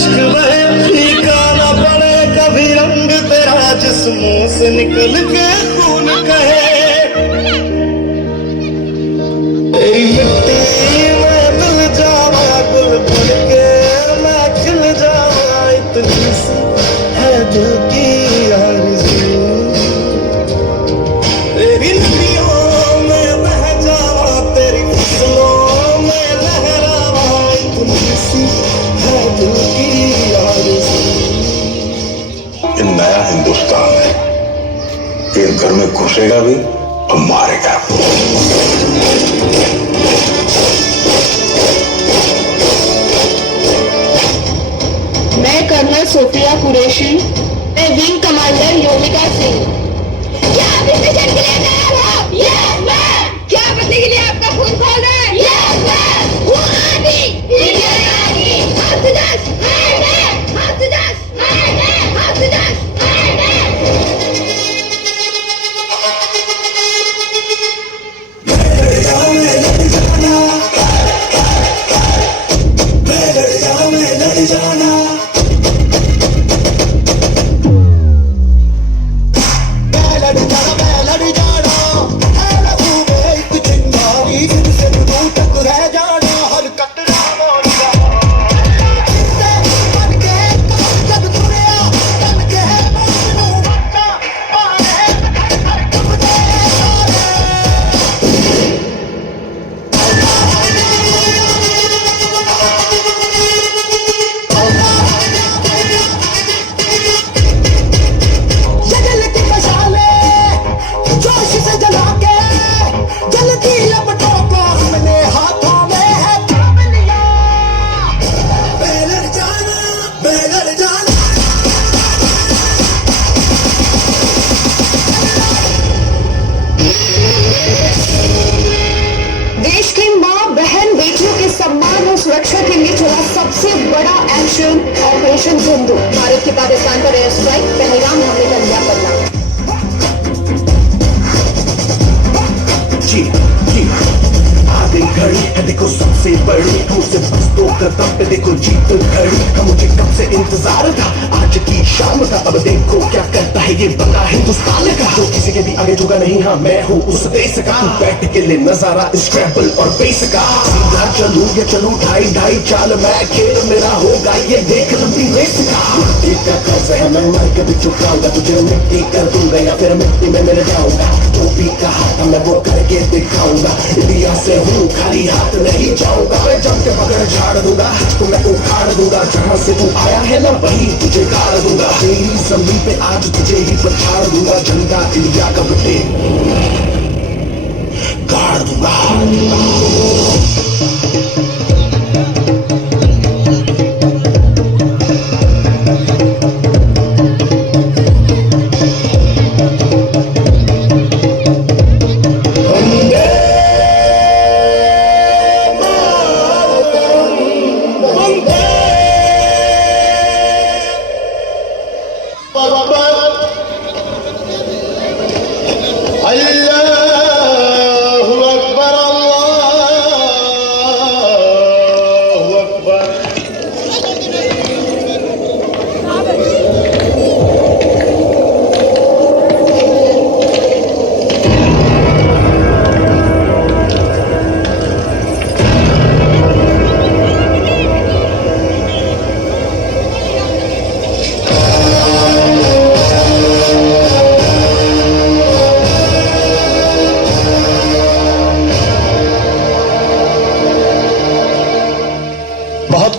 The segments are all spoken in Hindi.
इश्क बहे फीका न पड़े कभी रंग तेरा जिस्मों से निकल के खून कहे तेरी मिट्टी में मिल जावा गुल बन के मैं खिल जावा इतनी सी है दिल की आरज़ू तेरी नदियों में बह जावा तेरी फसलों में लहरावा इतनी सी है दिल की आरज़ू। ये नया हिंदुस्तान है, ये घर में घुसेगा भी और मारेगा। मैं कर्नल सोफिया कुरैशी, मैं विंग कमांडर योमिका सिंह। क्या आप इस मिशन के लिए तैयार हो? Yes ma'am. क्या बदले के लिए आपका खून खोल रहा है? Yes ma'am. वो आदि ठीक है आदि हाथ से दस हाथ से दस हाथ से दस सुरक्षा के लिए चला सबसे बड़ा एक्शन ऑपरेशन सिंधु। भारत की पाकिस्तान पर एयर स्ट्राइक, पहलगाम हमले का अंजाम बदला। जी आधी घड़ी है देखो सबसे बड़ी, मुझसे बस दो कदम पे देखो जीत घड़ी का मुझे कब से इंतजार था आज की शाम का। अब देखो क्या करता है ये बंदा हिंदुस्तान का, जो किसी के भी आगे झुका नहीं। हाँ मैं हूँ उस देश का, बैठ के ले नजारा स्क्रैम्बल और बेस का। सीधा चलूं या चलूं ढाई ढाई चाल, मैं खेल मेरा होगा ये देख लंबी रेस का। मिट्टी का कर्ज है मैं मर के भी चुकाऊंगा, तुझे मिट्टी कर दूंगा या फिर मिट्टी में मिल जाऊंगा। जो भी कहा था मैं वो करके दिखाऊंगा, इंडिया से हूँ खाली हाथ नहीं जाऊंगा। मैं जम के पकड़ झाड़ दूंगा, तुझको मैं उखाड़ दूंगा। जहाँ से तू आया है ना वहीं तुझे गाड़ दूंगा। तेरी जमीन पे आज तुझे ही पछाड़ दूंगा। झंडा इंडिया का बेटे गाड़ दूंगा।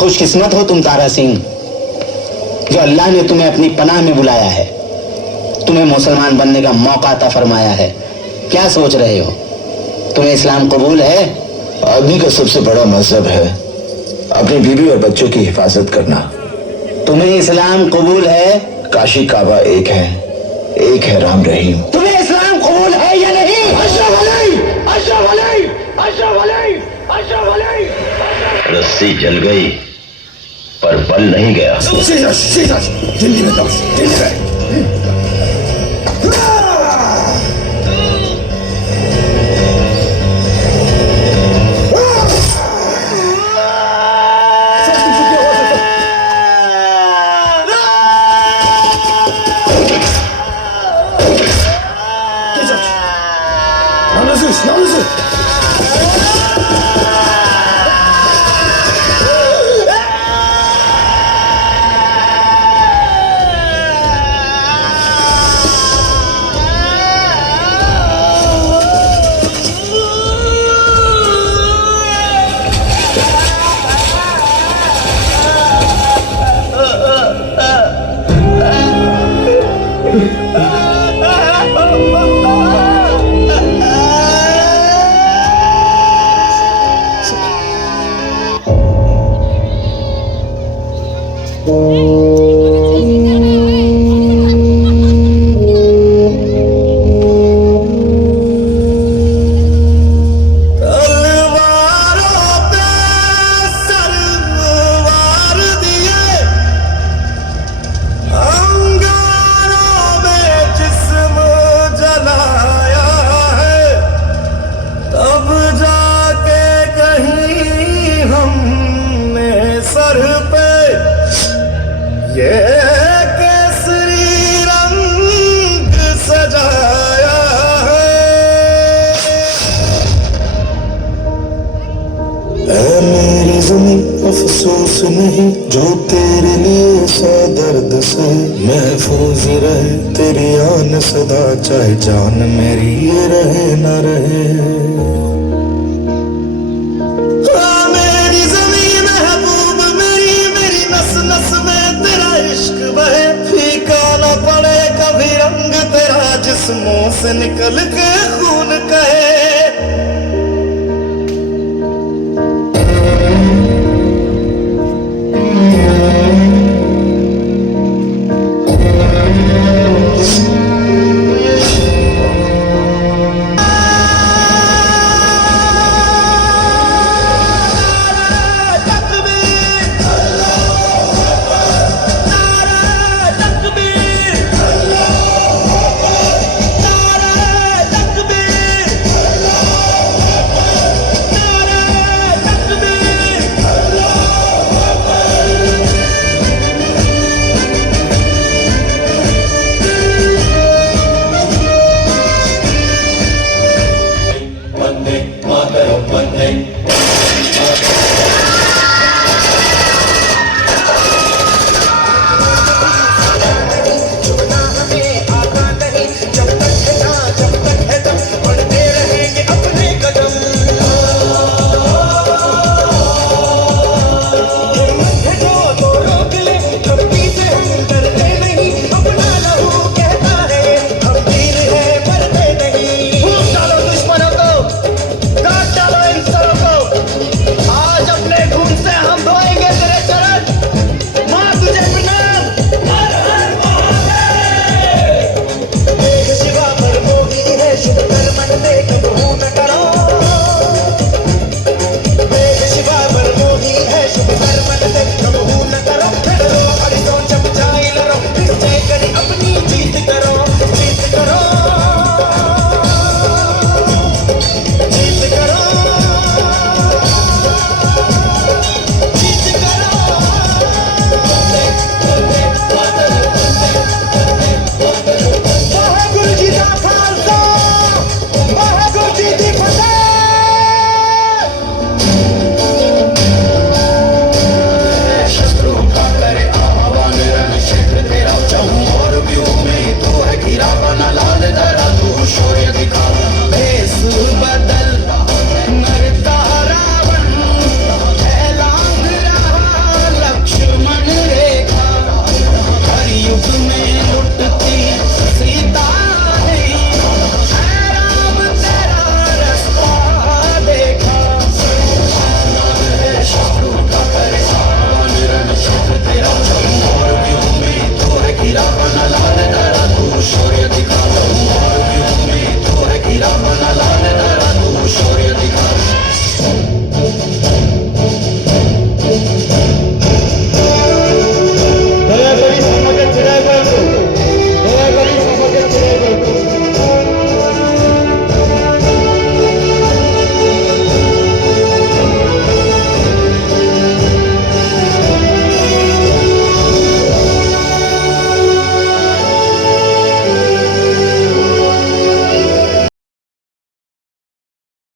खुशकिस्मत हो तुम तारा सिंह, जो अल्लाह ने तुम्हें अपनी पनाह में बुलाया है, तुम्हें मुसलमान बनने का मौका अता फरमाया है। क्या सोच रहे हो? तुम्हें इस्लाम कबूल है? आदमी का सबसे बड़ा मजहब है अपनी बीवी और बच्चों की हिफाजत करना। तुम्हें इस्लाम कबूल है? काशी काबा एक है राम रहीम। तुम्हें इस्लाम कबूल है या नहीं? अशरफ अलैहि, अशरफ अलैहि, अशरफ अलैहि, अशरफ अलैहि। रस्सी जल गई पर बल नहीं गया। जिंदगी में जिंदगी में तलवारों पे सरवार दिए, अंगारों में जिस्म जलाया है, तब जाके कहीं हमने सर पे ये केसरी रंग सजाया है। ऐ मेरी ज़मीं अफसोस नहीं जो तेरे लिए सौ दर्द से महफूज रहे, तेरी आन सदा चाहे जान मेरी ये रहे न रहे। हाँ मेरी ज़मीं महबूब मेरी, मेरी नस नस में तेरा इश्क बहे, फीका न पड़े कभी रंग तेरा जिस्मों से निकल के खून कहे।